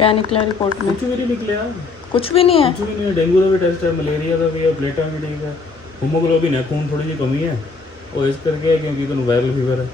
क्या निकला रिपोर्ट में? कुछ भी नहीं निकलिया, कुछ भी नहीं है। कुछ भी नहीं है। डेंगू का भी टेस्ट है, मलेरिया का भी है, प्लेटा भी ठीक है, हीमोग्लोबिन है, खून थोड़ी सी कमी है वो इस करके है क्योंकि तुम वायरल फीवर है।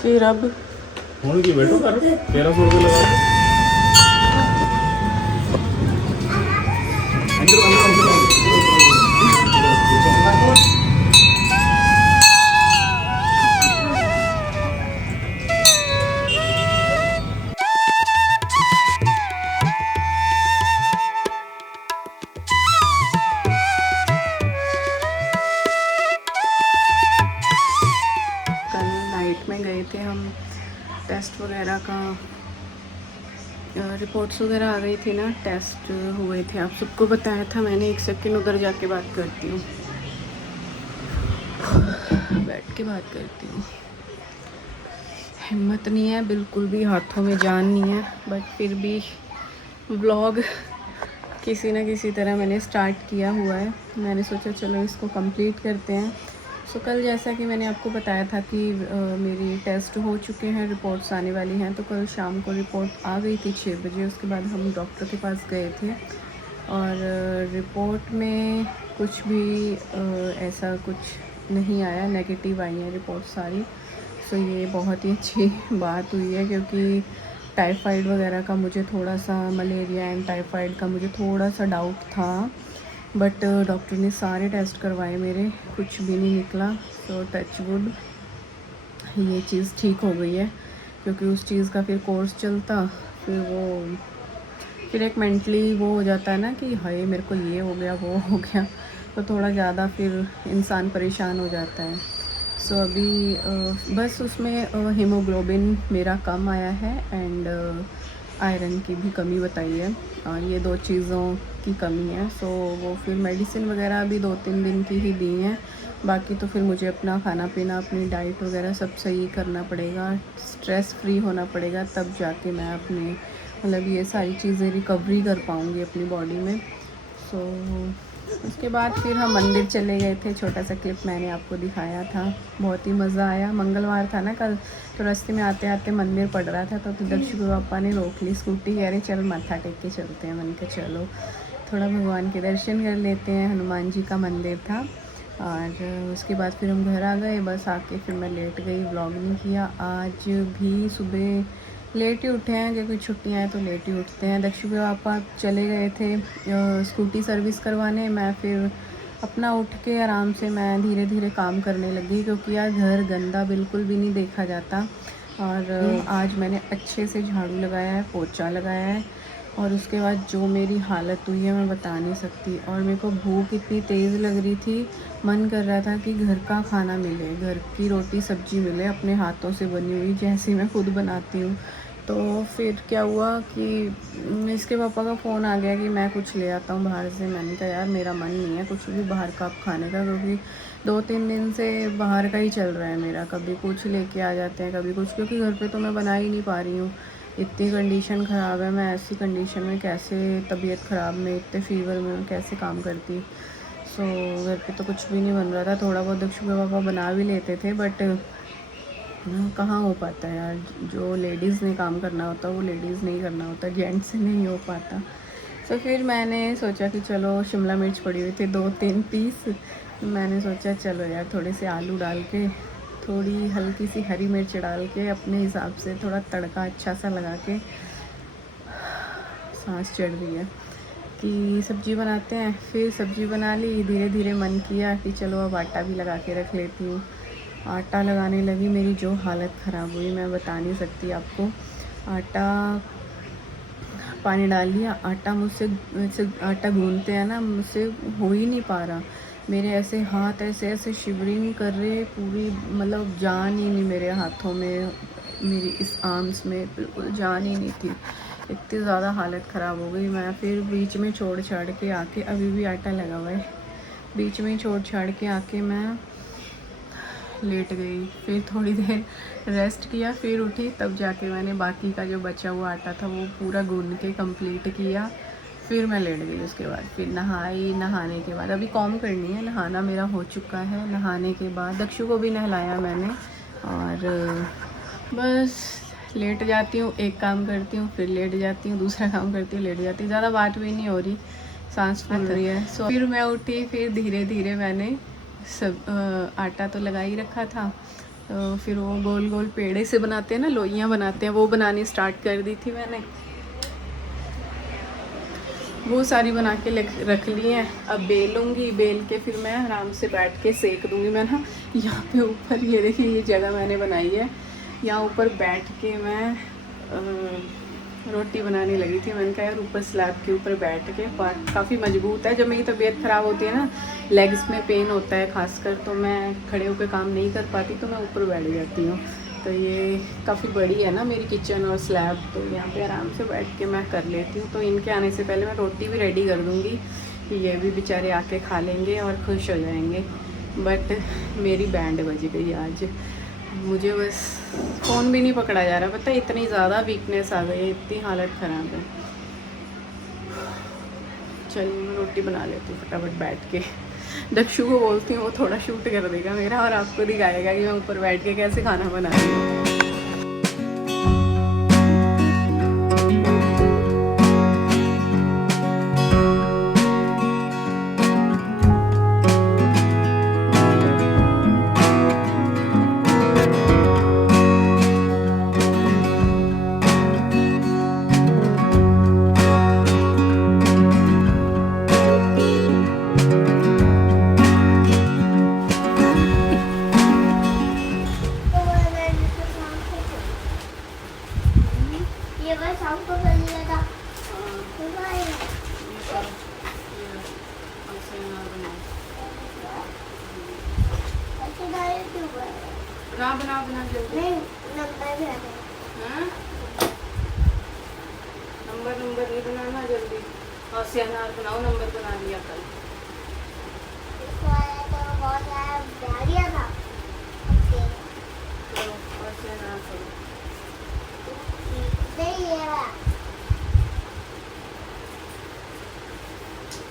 फिर अब फोन की बैठो कर 1300 रुपये लगा के। अंदर अंदर अंदर कल नाइट में गए थे हम, टेस्ट वगैरह का रिपोर्ट्स वगैरह आ गई थी ना, टेस्ट हुए थे, आप सबको बताया था मैंने। एक सेकंड उधर जाके बात करती हूँ, बैठ के बात करती हूँ। हिम्मत नहीं है बिल्कुल भी, हाथों में जान नहीं है, बट फिर भी व्लॉग किसी ना किसी तरह मैंने स्टार्ट किया हुआ है। मैंने सोचा चलो इसको कंप्लीट करते हैं। सो कल जैसा कि मैंने आपको बताया था कि मेरी टेस्ट हो चुके हैं, रिपोर्ट्स आने वाली हैं। तो कल शाम को रिपोर्ट आ गई थी 6 बजे। उसके बाद हम डॉक्टर के पास गए थे और रिपोर्ट में कुछ भी ऐसा कुछ नहीं आया, नेगेटिव आई है रिपोर्ट सारी। सो ये बहुत ही अच्छी बात हुई है क्योंकि टाइफाइड वगैरह का मुझे थोड़ा सा, मलेरिया एंड टाइफाइड का मुझे थोड़ा सा डाउट था, बट डॉक्टर ने सारे टेस्ट करवाए मेरे, कुछ भी नहीं निकला। सो टच वुड ये चीज़ ठीक हो गई है क्योंकि उस चीज़ का फिर कोर्स चलता, फिर एक मेंटली वो हो जाता है ना कि हाय मेरे को ये हो गया वो हो गया, तो थोड़ा ज़्यादा फिर इंसान परेशान हो जाता है। सो अभी बस उसमें हीमोग्लोबिन मेरा कम आया है एंड आयरन की भी कमी बताई है, और ये 2 चीज़ों की कमी है। सो वो फिर मेडिसिन वगैरह भी 2-3 दिन की ही दी हैं। बाकी तो फिर मुझे अपना खाना पीना, अपनी डाइट वगैरह सब सही करना पड़ेगा, स्ट्रेस फ्री होना पड़ेगा, तब जाके मैं अपनी मतलब ये सारी चीज़ें रिकवरी कर पाऊँगी अपनी बॉडी में। सो उसके बाद फिर हम मंदिर चले गए थे, छोटा सा क्लिप मैंने आपको दिखाया था, बहुत ही मज़ा आया। मंगलवार था ना कल, तो रास्ते में आते आते मंदिर पड़ रहा था, तो दक्षु के पापा ने रोक ली स्कूटी, कह रहे चल माथा टेक के चलते हैं। मैंने कहा चलो थोड़ा भगवान के दर्शन कर लेते हैं। हनुमान जी का मंदिर था और उसके बाद फिर हम घर आ गए। बस आके फिर मैं लेट गई, व्लॉग नहीं किया। आज भी सुबह लेट ही उठे हैं क्योंकि छुट्टियां हैं तो लेट ही उठते हैं। दक्षु के पापा चले गए थे स्कूटी सर्विस करवाने, मैं फिर अपना उठ के आराम से मैं धीरे धीरे काम करने लगी क्योंकि यार घर गंदा बिल्कुल भी नहीं देखा जाता। और आज मैंने अच्छे से झाड़ू लगाया है, पोछा लगाया है, और उसके बाद जो मेरी हालत हुई है मैं बता नहीं सकती। और मेरे को भूख इतनी तेज़ लग रही थी, मन कर रहा था कि घर का खाना मिले, घर की रोटी सब्ज़ी मिले, अपने हाथों से बनी हुई जैसी मैं खुद बनाती हूँ। तो फिर क्या हुआ कि इसके पापा का फ़ोन आ गया कि मैं कुछ ले आता हूँ बाहर से। मैंने कहा यार मेरा मन नहीं है कुछ भी बाहर का अब खाने का, क्योंकि 2-3 दिन से बाहर का ही चल रहा है मेरा, कभी कुछ लेके आ जाते हैं कभी कुछ, क्योंकि घर पे तो मैं बना ही नहीं पा रही हूँ। इतनी कंडीशन ख़राब है, मैं ऐसी कंडीशन में कैसे, तबीयत ख़राब में, इतने फीवर में कैसे काम करती। सो घर पे तो कुछ भी नहीं बन रहा था। थोड़ा बहुत दक्षु के पापा बना भी लेते थे, बट कहाँ हो पाता है यार, जो लेडीज़ ने काम करना होता वो लेडीज़ नहीं करना होता, जेंट्स से नहीं हो पाता। तो फिर मैंने सोचा कि चलो, शिमला मिर्च पड़ी हुई थी 2-3 पीस, मैंने सोचा चलो यार थोड़े से आलू डाल के, थोड़ी हल्की सी हरी मिर्च डाल के, अपने हिसाब से थोड़ा तड़का अच्छा सा लगा के, सांस चढ़ रही है कि सब्ज़ी बनाते हैं। फिर सब्ज़ी बना ली, धीरे धीरे मन किया कि चलो अब आटा भी लगा के रख लेती हूँ। आटा लगाने लगी, मेरी जो हालत ख़राब हुई मैं बता नहीं सकती आपको। आटा, पानी डाल लिया, आटा मुझसे आटा गूंदते हैं ना, मुझसे हो ही नहीं पा रहा। मेरे ऐसे हाथ ऐसे ऐसे शिवरिंग कर रहे पूरी, मतलब जान ही नहीं मेरे हाथों में, मेरी इस आर्म्स में बिल्कुल जान ही नहीं थी। इतनी ज़्यादा हालत ख़राब हो गई। मैं फिर बीच में छोड़ छाड़ के आके, अभी भी आटा लगा हुआ है, बीच में छोड़ छाड़ के आके मैं लेट गई। फिर थोड़ी देर रेस्ट किया, फिर उठी, तब जाके मैंने बाकी का जो बचा हुआ आटा था वो पूरा गूंद के कंप्लीट किया। फिर मैं लेट गई। उसके बाद फिर नहाई, नहाने के बाद अभी कॉम करनी है, नहाना मेरा हो चुका है। नहाने के बाद दक्षु को भी नहलाया मैंने, और बस लेट जाती हूँ, एक काम करती हूँ, फिर लेट जाती हूँ, दूसरा काम करती हूँ, लेट जाती हूँ। ज़्यादा बात भी नहीं हो रही, सांस फूल रही है। सो फिर मैं उठी, फिर धीरे धीरे मैंने सब आटा तो लगा ही रखा था, तो फिर वो गोल गोल पेड़े से बनाते हैं ना, लोइयाँ बनाते हैं, वो बनानी स्टार्ट कर दी थी मैंने। वो सारी बना के रख ली हैं। अब बेलूँगी, बेल के फिर मैं आराम से बैठ के सेक दूँगी। मैं ना यहाँ पे ऊपर, ये देखिए ये जगह मैंने बनाई है, यहाँ ऊपर बैठ के मैं रोटी बनाने लगी थी। मैंने कहा यार ऊपर स्लैब के ऊपर बैठ के, काफ़ी मजबूत है। जब मेरी तबीयत ख़राब होती है ना, लेग्स में पेन होता है खासकर, तो मैं खड़े होकर काम नहीं कर पाती, तो मैं ऊपर बैठ जाती हूँ। तो ये काफ़ी बड़ी है ना मेरी किचन और स्लैब, तो यहाँ पे आराम से बैठ के मैं कर लेती हूँ। तो इनके आने से पहले मैं रोटी भी रेडी कर दूँगी कि ये भी बेचारे आके खा लेंगे और खुश हो जाएंगे। बट मेरी बैंड बज गई आज, मुझे बस फ़ोन भी नहीं पकड़ा जा रहा, पता है इतनी ज़्यादा वीकनेस आ गई है, इतनी हालत ख़राब है। चलिए मैं रोटी बना लेती हूँ फटाफट बैठ के। दक्षु को बोलती हूँ, वो थोड़ा शूट कर देगा मेरा और आपको दिखाएगा कि मैं ऊपर बैठ के कैसे खाना बना रही हूँ। ये बस हमको कर लिया था। बना जल्दी। नंबर नहीं बनाना जल्दी, और से अनार बनाओ, नंबर बना लिया कल। और से अनार करो।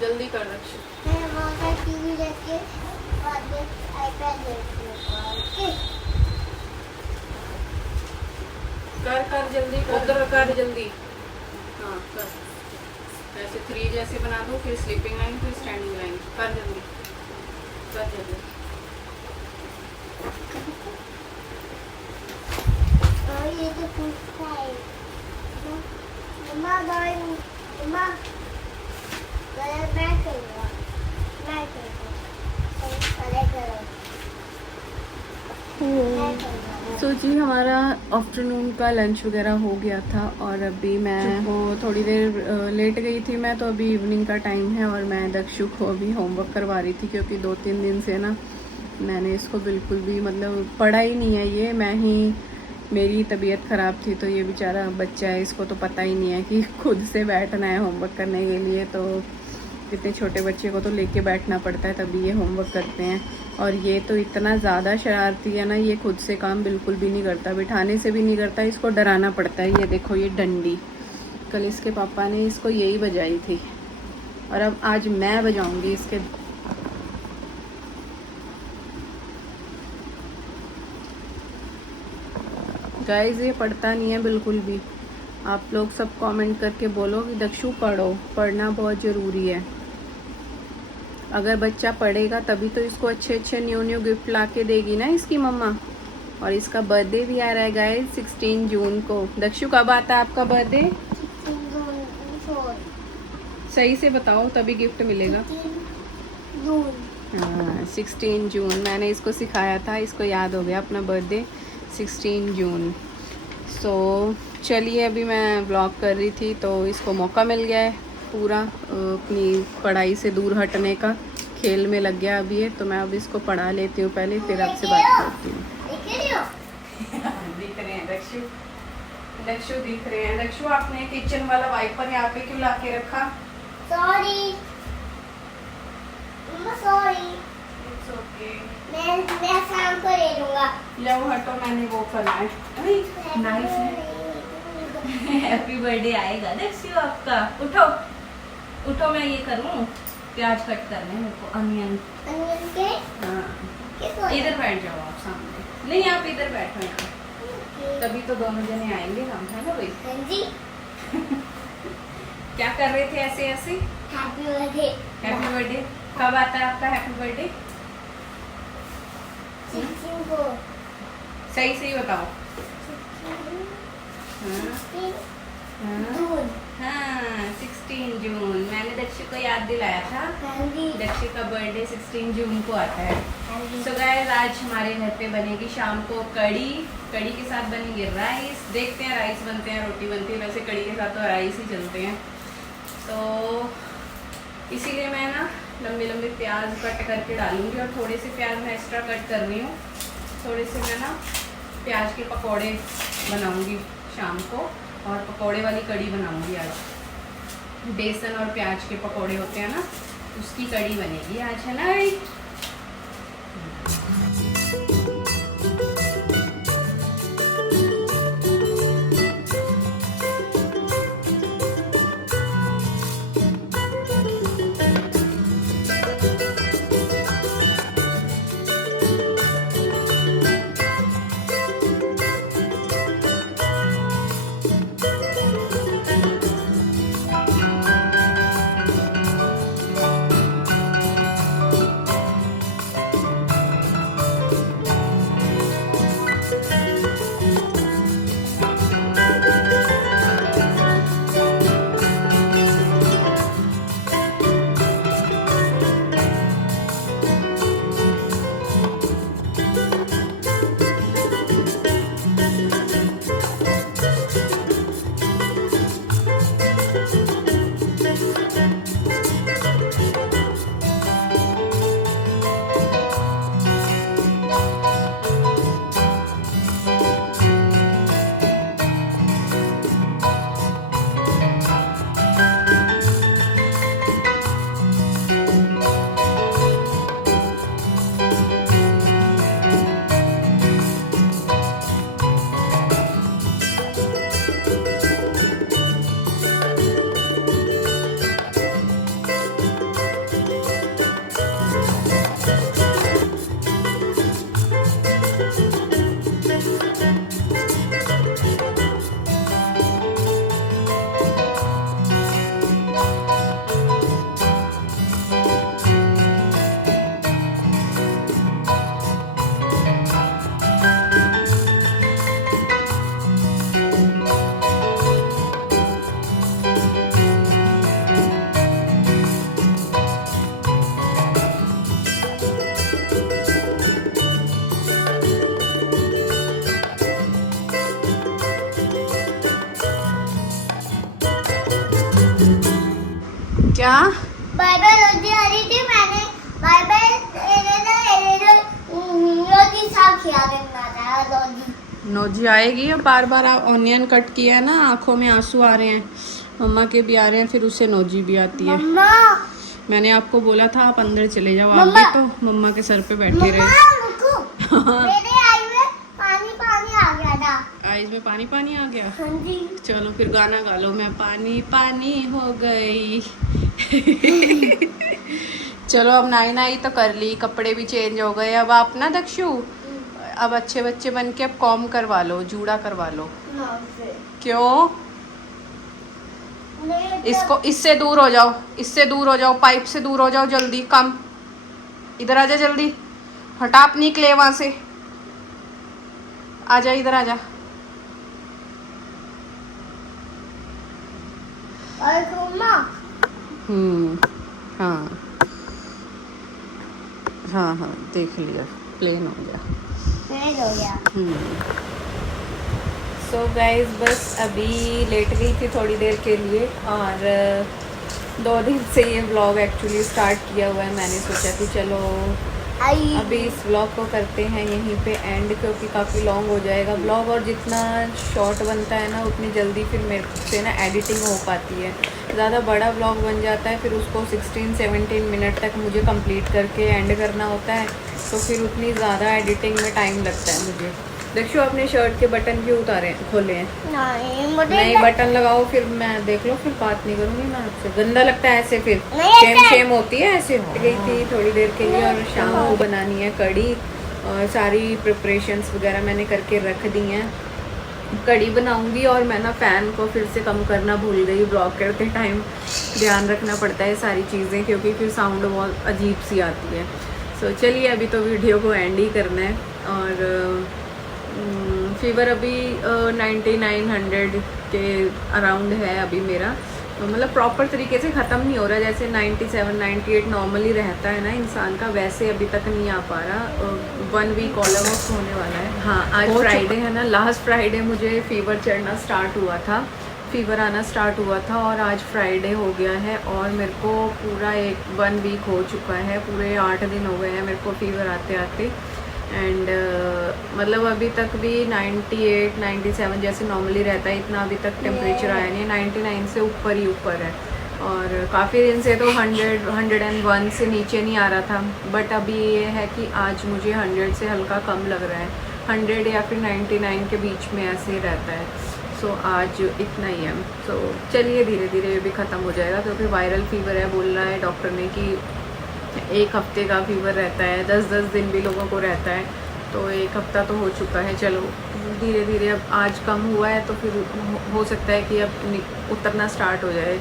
जल्दी कर रक्षु। टीवी देख के आईपैड कर जल्दी, उधर कर जल्दी। हाँ कर, ऐसे 3 जैसे बना दो, फिर स्लीपिंग लाइन, फिर स्टैंडिंग लाइन। कर जल्दी, कर जल्दी। ये तो पूछता है मम्मा, मम्मा मैं करूँगा, सो जी हमारा आफ्टरनून का लंच वगैरह हो गया था, और अभी मैं वो थोड़ी देर लेट गई थी मैं, तो अभी इवनिंग का टाइम है और मैं दक्षु को अभी होमवर्क करवा रही थी, क्योंकि 2-3 दिन से ना मैंने इसको बिल्कुल भी मतलब पढ़ा ही नहीं है। ये मैं ही, मेरी तबीयत ख़राब थी, तो ये बेचारा बच्चा है, इसको तो पता ही नहीं है कि खुद से बैठना है होमवर्क करने के लिए। तो इतने छोटे बच्चे को तो लेके बैठना पड़ता है, तभी ये होमवर्क करते हैं। और ये तो इतना ज़्यादा शरारती है ना, ये खुद से काम बिल्कुल भी नहीं करता, बिठाने से भी नहीं करता, इसको डराना पड़ता है। ये देखो ये डंडी, कल इसके पापा ने इसको यही बजाई थी, और अब आज मैं बजाऊंगी इसके। गाइस ये पढ़ता नहीं है बिल्कुल भी। आप लोग सब कमेंट करके बोलो कि दक्षु पढ़ो, पढ़ना बहुत ज़रूरी है। अगर बच्चा पढ़ेगा तभी तो इसको अच्छे अच्छे न्यू गिफ्ट ला के देगी ना इसकी मम्मा। और इसका बर्थडे भी आ रहा है गाइस 16 जून को। दक्षु कब आता है आपका बर्थडे? सही से बताओ तभी गिफ्ट मिलेगा। हाँ 16 जून, मैंने इसको सिखाया था, इसको याद हो गया अपना बर्थडे 16 जून। सो चलिए अभी मैं व्लॉग कर रही थी, तो इसको मौका मिल गया है पूरा अपनी पढ़ाई से दूर हटने का, खेल में लग गया अभी ये। तो मैं अब इसको पढ़ा लेती हूँ पहले, फिर आपसे बात करती हूँ। दिख रहे हैं दक्षु, दक्षु दिख रहे हैं। दक्षु आपने किचन वाला वाइपर यहाँ पे क्यों ला के रखा? सॉरी सॉरी, इट्स ओके, मैं शाम को ले लूँगा। लो हटो, मैंने वो करना है। नाइस हैप्पी बर्थडे आएगा दक्षु आपका। उठो उठो, मैं ये करूँ, प्याज कट करने मेरे को, अनियन। अनियन के हाँ किसको? इधर बैठ जाओ आप सामने। नहीं आप इधर बैठो यहाँ, तभी तो दोनों जने आएंगे हम, है ना भाई। हाँ जी। क्या कर रहे थे ऐसे ऐसे? Happy birthday. Happy birthday. कब आता है आपका हैप्पी बर्थडे? 16 को। सही सही बताओ। हाँ 16 हाँ जून। हाँ 16 जून। मैंने दक्षु को याद दिलाया था, हाँ जी। दक्षु का बर्थडे 16 जून को आता है। हाँ जी। सो गाइस आज हमारे घर पे बनेगी शाम को कड़ी, कड़ी के साथ बनेंगे राइस। देखते हैं राइस बनते हैं रोटी बनती है, वैसे कड़ी के साथ तो राइस ही चलते हैं। तो इसीलिए मैं ना लंबे लंबे प्याज कट करके डालूंगी, और थोड़े से प्याज मैं एक्स्ट्रा कट कर रही हूँ। थोड़े से मैं ना प्याज के पकौड़े बनाऊंगी शाम को, और पकौड़े वाली कड़ी बनाऊंगी आज। बेसन और प्याज के पकौड़े होते हैं ना, उसकी कड़ी बनेगी आज, है ना भाई। क्या? बाय बाय रोटी आ रही थी, मैंने बाय बाय रोटी साफ किया करना था रोटी। नोजी आएगी, और बार बार ऑनियन कट किया है ना, आंखों में आंसू आ रहे हैं, मम्मा के भी आ रहे हैं, फिर उससे नोजी भी आती है। मम्मा मैंने आपको बोला था आप अंदर चले जाओ, आप मम्मा। भी तो मम्मा के सर पे बैठे मम्मा रहे। रुको, मेरे आई में पानी पानी आ गया था। आईज में पानी पानी आ गया। हाँ जी। चलो फिर गाना गा लो, मैं पानी पानी हो गई। चलो अब नाई नाई तो कर ली, कपड़े भी चेंज हो गए। अब आप ना दक्षु, अब अच्छे बच्चे बन के अब कॉम करवा लो, जूड़ा करवा लो। क्यों? इसको इससे दूर हो जाओ, इससे दूर हो जाओ, पाइप से दूर हो जाओ जल्दी। कम इधर आजा जल्दी, हटा अपनी क्ले वहां से, आजा इधर आजा। हाँ हाँ हाँ देख लिया, प्लेन हो गया। सो गाइस बस अभी लेट गई थी थोड़ी देर के लिए, और 2 दिन से ये व्लॉग एक्चुअली स्टार्ट किया हुआ है। मैंने सोचा कि चलो अभी इस व्लॉग को करते हैं यहीं पे एंड, क्योंकि काफ़ी लॉन्ग हो जाएगा व्लॉग, और जितना शॉर्ट बनता है ना उतनी जल्दी फिर मेरे से ना एडिटिंग हो पाती है। ज़्यादा बड़ा व्लॉग बन जाता है, फिर उसको 16-17 मिनट तक मुझे कंप्लीट करके एंड करना होता है, तो फिर उतनी ज़्यादा एडिटिंग में टाइम लगता है मुझे। देखो अपने शर्ट के बटन क्यों उतारे खोले हैं? नहीं बटन लगाओ, फिर मैं देख लो, फिर बात नहीं करूँगी मैं आपसे, गंदा लगता है ऐसे, फिर शेम होती है ऐसे। हो गई थी थोड़ी देर के लिए, और शाम को बनानी है कड़ी, और सारी प्रिपरेशंस वगैरह मैंने करके रख दी हैं। कढ़ी बनाऊंगी और मैं ना फ़ैन को फिर से कम करना भूल गई ब्लॉग करते टाइम। ध्यान रखना पड़ता है सारी चीज़ें, क्योंकि फिर साउंड बहुत अजीब सी आती है। सो चलिए अभी तो वीडियो को एंड ही करना है। और फीवर अभी 9900 के अराउंड है अभी मेरा, तो मतलब प्रॉपर तरीके से ख़त्म नहीं हो रहा। जैसे 97 98 नॉर्मली रहता है ना इंसान का, वैसे अभी तक नहीं आ पा रहा। 1 वीक ऑलमोस्ट होने वाला है। हाँ, आज फ्राइडे है ना, लास्ट फ्राइडे मुझे फीवर चढ़ना स्टार्ट हुआ था, फीवर आना स्टार्ट हुआ था, और आज फ्राइडे हो गया है और मेरे को पूरा 1 वीक हो चुका है, पूरे 8 दिन हो गए हैं मेरे को फीवर आते आते। एंड मतलब अभी तक भी 98 97 जैसे नॉर्मली रहता है, इतना अभी तक टेम्परेचर आया नहीं है। 99 से ऊपर ही ऊपर है, और काफ़ी दिन से तो 100 101 से नीचे नहीं आ रहा था। बट अभी ये है कि आज मुझे 100 से हल्का कम लग रहा है, 100 या फिर 99 के बीच में ऐसे ही रहता है। सो आज इतना ही है। सो चलिए धीरे धीरे ये भी ख़त्म हो जाएगा, क्योंकि वायरल फीवर है, बोल रहा है डॉक्टर ने कि 1 हफ्ते का फीवर रहता है, 10-10 दिन भी लोगों को रहता है, तो 1 हफ्ता तो हो चुका है। चलो धीरे धीरे अब आज कम हुआ है तो फिर हो सकता है कि अब उतरना स्टार्ट हो जाए।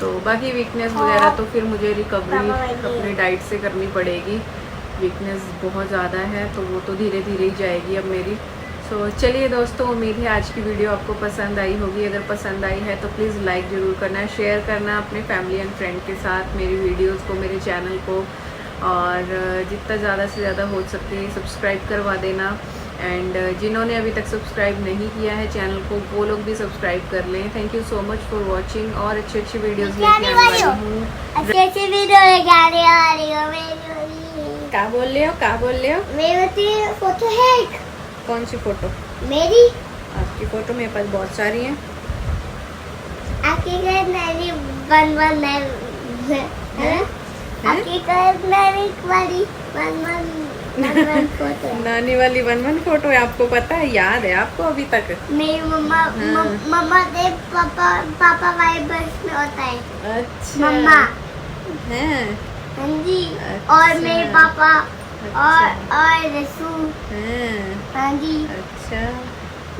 तो बाकी वीकनेस वगैरह तो फिर मुझे रिकवरी अपने डाइट से करनी पड़ेगी। वीकनेस बहुत ज़्यादा है तो वो तो धीरे धीरे ही जाएगी अब मेरी। सो चलिए दोस्तों, उम्मीद है आज की वीडियो आपको पसंद आई होगी। अगर पसंद आई है तो प्लीज़ लाइक ज़रूर करना, शेयर करना अपने फैमिली एंड फ्रेंड के साथ मेरी वीडियोस को, मेरे चैनल को, और जितना ज़्यादा से ज़्यादा हो सके सब्सक्राइब करवा देना। एंड जिन्होंने अभी तक सब्सक्राइब नहीं किया है चैनल को, वो लोग भी सब्सक्राइब कर लें। Thank you so much for watching, और अच्छी अच्छी वीडियोज़ लेके आने वाली हूँ। अच्छी वीडियो लेके आने वाली हूँ मेरी। क्या बोल रहे हो, क्या बोल रहे हो? मेरी फोटो है एक। कौन सी फ़ोटो? मेरी आपकी फ़ोटो मेरे पास बहुत सारी हैं। आपकी मेरी 119 है, आपकी मेरी वाली 111 फोटो है। नानी वाली 11 फ़ोटो है, आपको पता है, याद है आपको अभी तक? मेरी मम्मा मम्मा दे पापा वाले बस में होता है। अच्छा मम्मा है। हाँ जी। अच्छा। और मेरे पापा अच्छा। और रसू। हैं। हाँ जी। अच्छा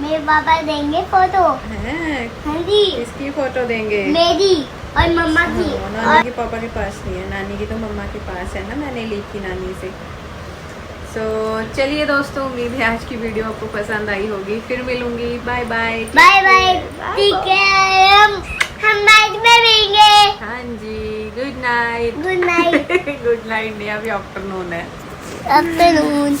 मेरे पापा देंगे फोटो। हैं। हाँ जी। किसकी फ़ोटो देंगे? मेरी और मम्मा की। हाँ, नानी की पापा के पास नहीं है, नानी की तो मम्मा के पास है ना, मैंने ली थी नानी से। सो चलिए दोस्तों, उम्मीद है आज की वीडियो आपको पसंद आई होगी। फिर मिलूंगी, बाय बाय। Bye bye. ठीक है, हम नाइट में मिलेंगे। हाँ जी, good night. Good night. Good night नहीं, अभी आफ्टरनून है। आफ्टरनून।